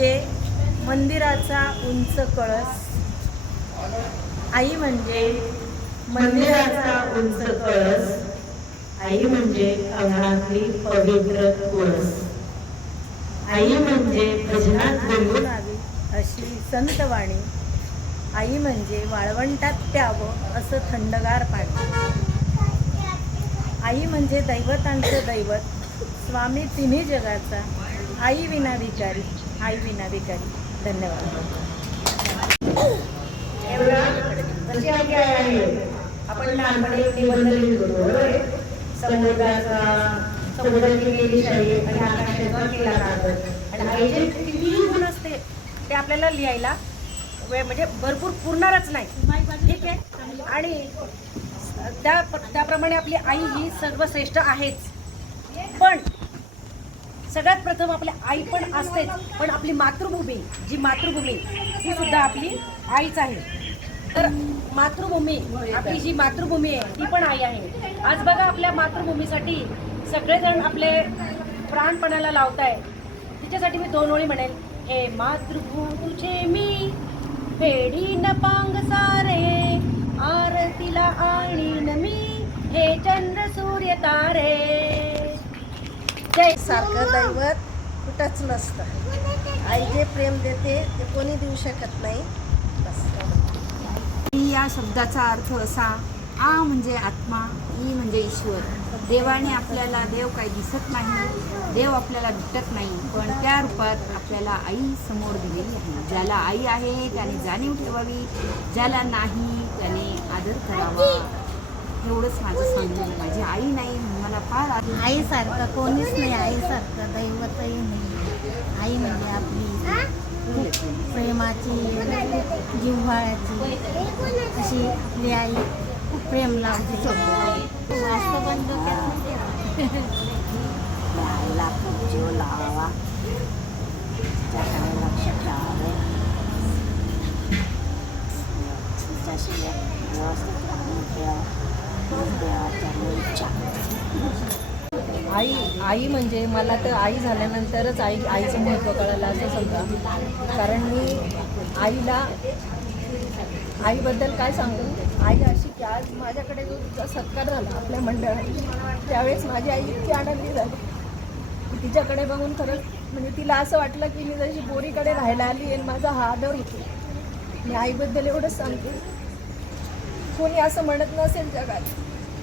म्हणजे मंदिराचा उंच कळस, आई म्हणजे मंदिराचा उंच कळस, आई म्हणजे अंगणातली पवित्र तुळस, आई म्हणजे भजनात गुणगुणावी अशी संतवाणी, आई म्हणजे वाळवंटात प्यावं असं थंडगार पाणी, आई म्हणजे दैवतांचं दैवत, स्वामी तिन्ही जगाचा, आई विना भिकारी, आई विना भिकारी. धन्यवाद. जशी आपली आई आहे, आपण लहानपणी निबंध लिहितो बरोबर आहे. समुद्राची गेली शाही आणि आकाशाचा केला कागद. आणि आईचे कितीही गुण असते ते आपल्याला लिहायला वेळ म्हणजे भरपूर पुरणारच नाही, ठीक आहे. आणि त्याप्रमाणे आपली आई ही सर्वश्रेष्ठ आहेच, पण सगळ्यात प्रथम आपल्या आई पण असतेच, पण आपली मातृभूमी जी मातृभूमी ही सुद्धा आपली आईच आहे. तर मातृभूमी आपली जी मातृभूमी आहे ती पण आई आहे. आज बघा आपल्या मातृभूमीसाठी सगळेजण आपले प्राणपणाला लावताय. तिच्यासाठी मी 2 ओळी म्हणेल. हे मातृभू तुझे मी फेडीन पांग सारे, आरतीला आणीन मी हे चंद्र सूर्य तारे. जय. सारखं दैवत कुठंच नसतं. आई जे प्रेम देते ते कोणी देऊ शकत नाही. या शब्दाचा अर्थ असा, आ म्हणजे आत्मा, ई म्हणजे ईश्वर. देवाने आपल्याला, देव काही दिसत नाही, देव आपल्याला भेटत नाही, पण त्या रूपात आपल्याला आई समोर दिलेली आहे. ज्याला आई आहे त्याने जाणीव ठेवावी, ज्याला नाही त्याने आदर करावा. एवढंच माझं सांगणं. माझी आई नाही मला फार आईसारखं कोणीच नाही, आईसारखं दैवतही नाही. आई म्हणजे आपली प्रेमाची, जिव्हाळ्याची अशी आपली आई खूप प्रेम लावते. जास्त बंद आईला खूप जीव लावावा, त्याकडे लक्ष ठेवावे, तिच्याशी व्यवस्थित राहून देवाच्या इच्छा. आई म्हणजे मला तर आई झाल्यानंतरच आईचं महत्त्व कळालं असं समजा. कारण मी आईबद्दल काय सांगू. आई अशी की आज माझ्याकडे जो तिचा सत्कार झाला आपल्या मंडळात, त्यावेळेस माझी आई इतकी आनंदी झाली की तिच्याकडे बघून खरंच म्हणजे तिला असं वाटलं की मी जशी बोरीकडे राहायला आली आणि माझा हा आदर होतो. मी आईबद्दल एवढंच सांगते, कोणी असं म्हणत नसेल जगात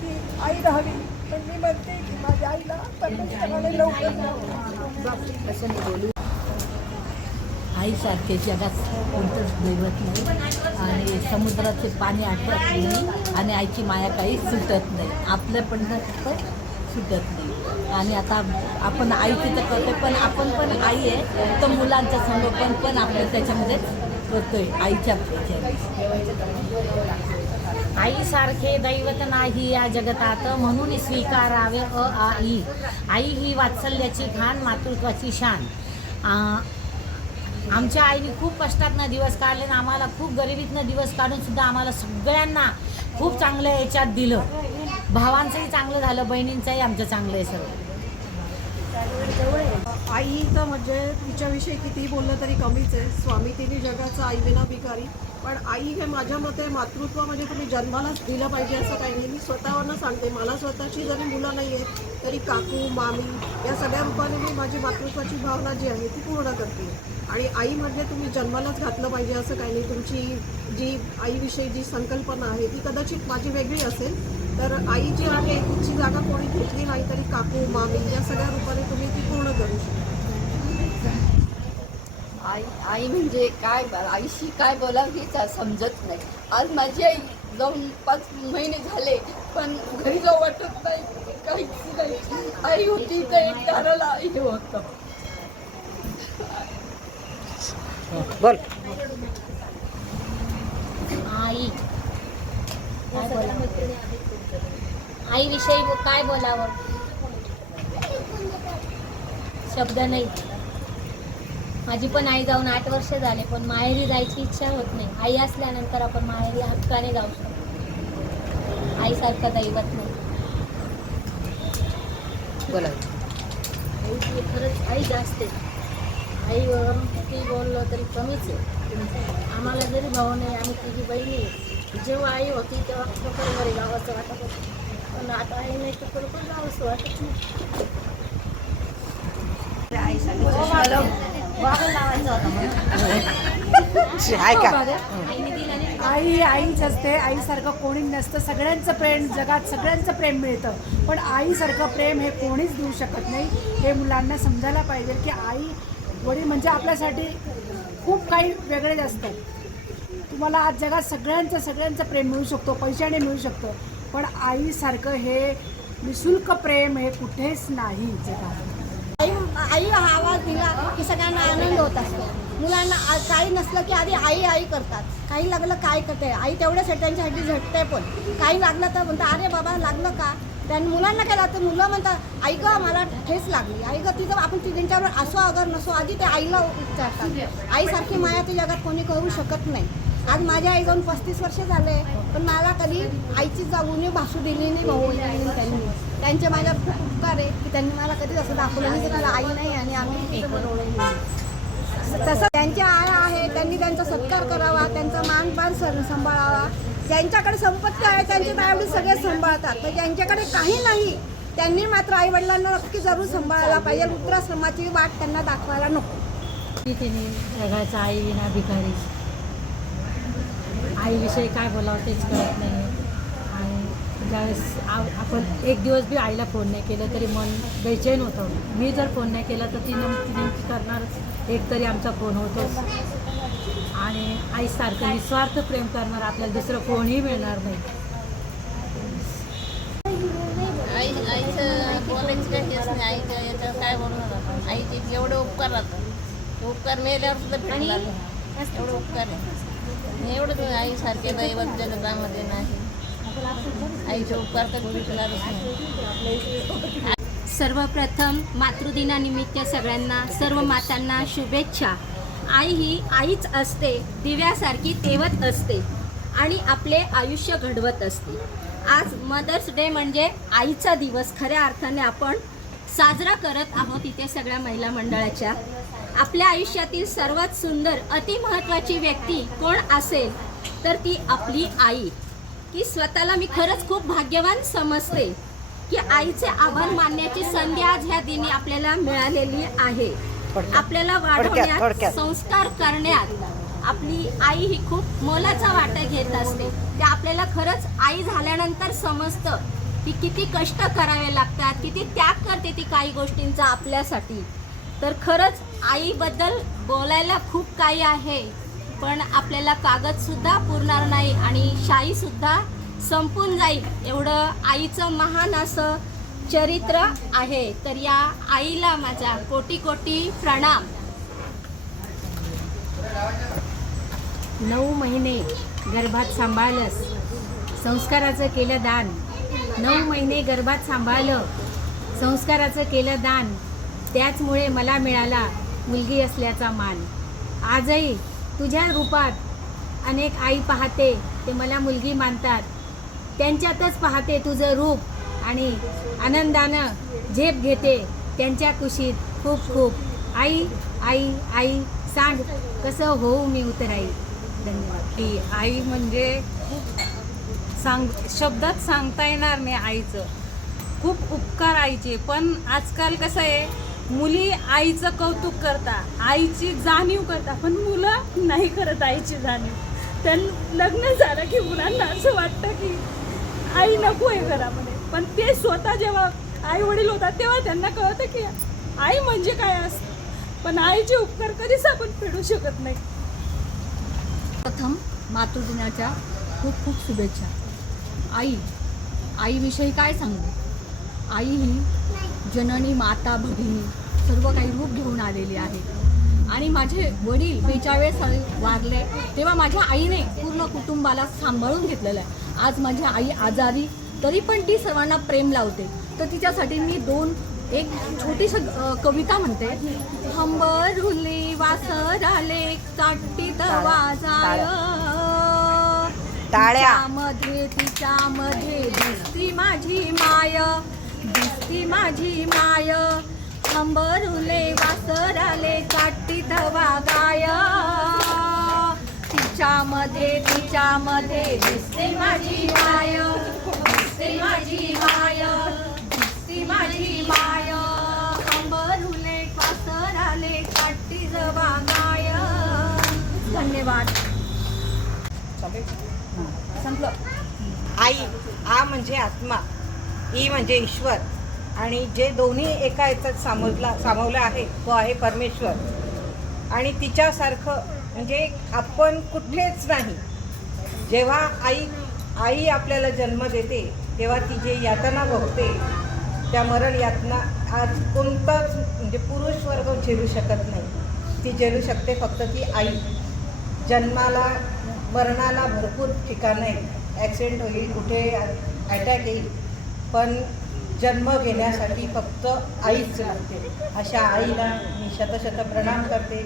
की आई राहावी, पण मी म्हणते की माझ्या आईला परमेश्वराने लवकर असं मी बोलू. आईसारखे जगात कोणतंच दैवत नाही आणि समुद्राचे पाणी आटत नाही आणि आईची माया काही सुटत नाही, आपलं पण सुटत नाही. आणि आता आपण आईची तर करतोय, पण आपण पण आई आहे तर मुलांचं संगोपन पण आपलं त्याच्यामध्ये करतोय आईच्या. आईसारखे दैवत नाही या जगतात, म्हणून स्वीकारावे आई. आई ही वात्सल्याची खान, मातृत्वाची शान. आमच्या आईने खूप कष्टातनं दिवस काढले ना, आम्हाला खूप गरिबीतनं दिवस काढून सुद्धा आम्हाला सगळ्यांना खूप चांगलं याच्यात दिलं. भावांचंही चांगलं झालं, बहिणींचंही आमचं चांगलं आहे सगळं. आई तर म्हणजे तिच्याविषयी कितीही बोललं तरी कमीच आहे. स्वामी तिन्ही जगाचा, आई विना भिकारी. पण आई हे माझ्या मते मातृत्व म्हणजे तुम्ही जन्मालाच दिलं पाहिजे असं काही नाही. मी स्वतःवरनं सांगते, मला स्वतःची जरी मुलं नाही आहेत तरी काकू, मामी या सगळ्या रूपाने मी माझी मातृत्वाची भावना जी आहे ती पूर्ण करते. आणि आई म्हणजे तुम्ही जन्मालाच घातलं पाहिजे असं काही नाही. तुमची जी आईविषयी जी संकल्पना आहे ती कदाचित माझी वेगळी असेल, तर आई जी आहे तिची जागा कोणी घेतली नाही तरी काकू, मामी या सगळ्या रूपाने तुम्ही ती पूर्ण करू शकता. आई म्हणजे काय, आईशी काय बोलावं हे समजत नाही. आज माझी आई जाऊन 5 महिने झाले, पण घरी जाऊ वाटत नाही, काहीच नाही. आई होती तर एक दाराला आई होतं. बोल. आई आईविषयी काय बोलावं, शब्द नाही. माझी पण आई जाऊन 8 वर्ष झाले, पण माहेरी जायची इच्छा होत नाही. आई असल्यानंतर आपण माहेरी हक्काने जाऊ शकतो. आईसारखं दैवत नाही. बोला. खरंच आई जास्त आहे. आईवर किती बोललो तरी कमीच आहे. आम्हाला जरी भाऊ नाही, आम्ही तिघी बहिणी आहे. जेव्हा आई होती तेव्हा खरोखर घरी गावाचं वाटत होतं, पण आता आई नाही तर खरोखर जावंसं वाटत नाही. आई आईच असते, आईसारखं कोणी नसतं. सगळ्यांचं प्रेम जगात सगळ्यांचं प्रेम मिळतं, पण आईसारखं प्रेम हे कोणीच देऊ शकत नाही. हे मुलांना समजायला पाहिजे की आई वडील म्हणजे आपल्यासाठी खूप काही वेगळे असतात. तुम्हाला आज जगात सगळ्यांचं प्रेम मिळू शकतो, पैशाने मिळू शकतं, पण आईसारखं हे निःशुल्क प्रेम हे कुठेच नाही जगात. आई हा आवाज दिला की सगळ्यांना आनंद होत असतो. मुलांना काही नसलं की आधी आई आई करतात. काही लागलं काय करते आई, तेवढ्यासाठी त्यांच्यासाठी झटते. पण काही लागलं तर म्हणतात अरे बाबा लागलं का. त्यांनी मुलांना काय लागतं, मुलं म्हणतात आई गं मला ठेच लागली, आई गं तिथं आपण त्यांच्यावर असो अगर नसो आधी ते आईला विचारतात. आईसारखी माया ते जगात कोणी करू शकत नाही. आज माझ्या आई जाऊन 35 वर्ष झाले, पण मला कधी आईची जाऊन भासू दिली नाही भाऊ त्यांनी. त्यांचे माझ्या खूप उपकार आहे की त्यांनी मला कधी असं दाखवलं नाही की मला आई नाही आणि आम्ही तिथं बनवलं. तसं त्यांच्या आया आहे, त्यांनी त्यांचा सत्कार करावा, त्यांचा मानपान सांभाळावा. ज्यांच्याकडे संपत्ती आहे त्यांचे त्यावेळी सगळे सांभाळतात, पण ज्यांच्याकडे काही नाही त्यांनी मात्र आईवडिलांना नक्की जरूर सांभाळायला पाहिजे. वृद्धाश्रमाची वाट त्यांना दाखवायला नको. तिने जगाचा आई विना भिकारी. आईविषयी काय बोलावं तेच कळत नाही. आणि ज्यावेळेस आपण एक दिवस बी आईला फोन नाही केलं तरी मन बेचैन होतं. मी जर फोन नाही केला तर ती नेमकी करणारच, एक तरी आमचा फोन होतोच. आणि आईसारखं निस्वार्थ प्रेम करणार आपल्याला दुसरं कोणीही मिळणार नाही. आईचं बोलायचं काही हेच नाही. आईच्या याच्यावर काय बोलणार. आईचे जेवढे उपकार राहतात उपकार मेल्यावर सुद्धा भेटणार नाही, एवढे उपकार आहे. एवढं आईसारखे दैवत जगतामध्ये नाही. आईचे उपकार कधी भेटणारच नाही. सर्वप्रथम मातृदिनानिमित्त सगळ्यांना, सर्व मातांना शुभेच्छा. आई ही आईच असते, दिव्यासारखी तेवत असते आणि आपले आयुष्य घडवत असते. आज मदर्स डे म्हणजे आईचा दिवस खऱ्या अर्थाने आपण साजरा करत आहोत इथे सगळ्या महिला मंडळाच्या. आपल्या आयुष्यातील सर्वात सुंदर अतिमहत्त्वाची व्यक्ती कोण असेल तर ती आपली आई. की स्वतःला मी खरंच खूप भाग्यवान समजते की आईचे आभार मानण्याची संधी आज ह्या दिनी आपल्याला मिळालेली आहे. आपल्याला वाढवण्यात, संस्कार करण्यात आपली आई ही खूप मोलाचा वाटा घेत असते. ते आपल्याला खरंच आई झाल्यानंतर समजतं की किती कष्ट करावे लागतात, किती त्याग करते ती काही गोष्टींचा आपल्यासाठी. तर खरंच आईबद्दल बोलायला खूप काही आहे, पण आपल्याला कागदसुद्धा पुरणार नाही आणि शाईसुद्धा संपून जाईल एवढं आईचं महान असं चरित्र आहे. तर या आईला माझा कोटी कोटी प्रणाम. 9 महिने गर्भात सांभाळलंस, संस्काराचं केलं दान. 9 महिने गर्भात सांभाळलं, संस्काराचं केलं दान. त्याचमुळे मला मिळाला मुलगी असल्याचा मान. आजही तुझ्या रूपात अनेक आई पाहते, ते मला मुलगी मानतात. त्यांच्यातच पाहते तुझं रूप आणि आनंदानं झेप घेते त्यांच्या कुशीत खूप खूप. आई आई आई सांग कसं होऊ मी उतराई. धन्यवाद. की आई म्हणजे शब्दात सांगता येणार नाही आईचं. खूप उपकार आईचे. पण आजकाल कसं आहे, मुली आईचं कौतुक करता, आईची जाणीव करता, पण मुलं नाही करत आईची जाणीव. त्यांना लग्न झालं की मुलांना असं वाटतं की आई नको आहे घरामध्ये. पण ते स्वतः जेव्हा आई वडील होतात तेव्हा त्यांना कळतं की आई म्हणजे काय असतं. पण आईचे उपकार कधीच आपण फेडू शकत नाही. प्रथम मातृदिनाच्या खूप खूप शुभेच्छा. आईविषयी काय सांगू. आई ही जननी, माता, भगिनी सर्व काही रूप घेऊन आलेली आहे. आणि माझे वडील 42 साली वारले तेव्हा माझ्या आईने पूर्ण कुटुंबाला सांभाळून घेतलेलं आहे. आज माझी आई आजारी तरी पण ती सर्वांना प्रेम लावते. तर तिच्यासाठी मी एक छोटीशी कविता म्हणते. हंबरुली वासराले काटीत वाजाय, तिच्यामध्ये दिसती माझी माय, दिसती माझी माय. अंबरुले वासराले काठी धवा गाय, तिच्यामध्ये दिसते माझी माय, दिसते माझी माय, दिसते माझी माय. अंबरुले वासराले काठी धवा गाय. धन्यवाद. संपलं. आई, आ म्हणजे आत्मा, ई म्हणजे ईश्वर, आणि जे दोन्ही एका याच्यात सामावलं आहे तो आहे परमेश्वर. आणि तिच्यासारखं म्हणजे आपण कुठलेच नाही. जेव्हा आई आपल्याला जन्म देते तेव्हा ती जे यातना भोगते त्या मरण यातना आज कोणताच म्हणजे पुरुष वर्ग झेलू शकत नाही. ती झेलू शकते फक्त ती आई. जन्माला मरणाला भरपूर ठिकाणं आहेत, ॲक्सिडेंट होईल, कुठे अटॅक येईल, पण जन्म घेण्यासाठी फक्त आईच लागते. अशा आईला मी शतशत प्रणाम करते.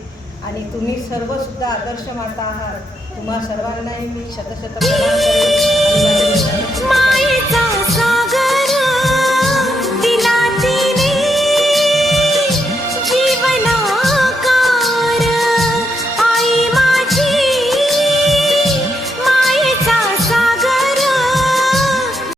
आणि तुम्ही सर्वसुद्धा आदर्श माता आहात. तुम्हा सर्वांनाही मी शतशत प्रणाम करते.